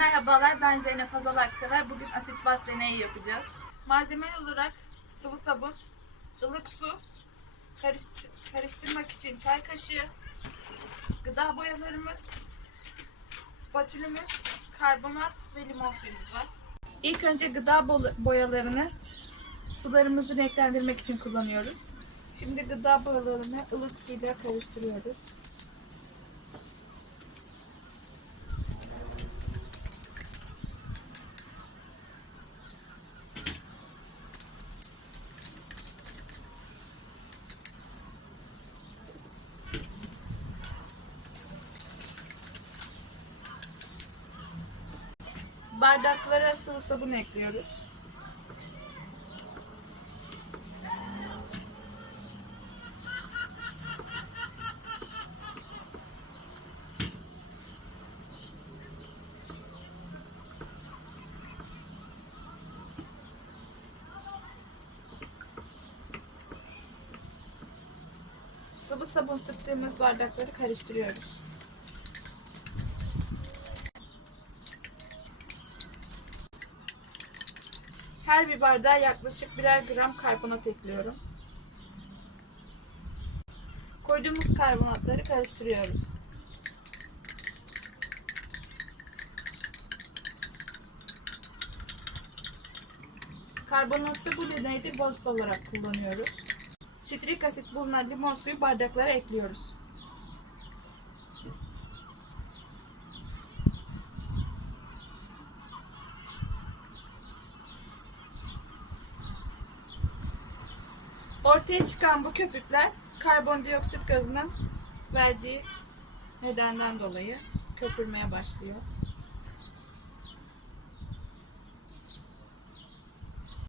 Merhabalar ben Zeynep Hazal Aksever. Bugün asit baz deneyi yapacağız. Malzeme olarak sıvı sabun, ılık su, karıştı- karıştırmak için çay kaşığı, gıda boyalarımız, spatülümüz, karbonat ve limon suyumuz var. İlk önce gıda boyalarını sularımızı renklendirmek için kullanıyoruz. Şimdi gıda boyalarını ılık suyla karıştırıyoruz. Bardaklara sıvı sabun ekliyoruz. Sıvı sabun sıktığımız bardakları karıştırıyoruz. Her bir bardağa yaklaşık birer gram karbonat ekliyorum. Koyduğumuz karbonatları karıştırıyoruz. Karbonatı bu deneyde baz olarak kullanıyoruz. Sitrik asit bulunan limon suyu bardaklara ekliyoruz. Ortaya çıkan bu köpükler karbondioksit gazının verdiği nedenden dolayı köpürmeye başlıyor.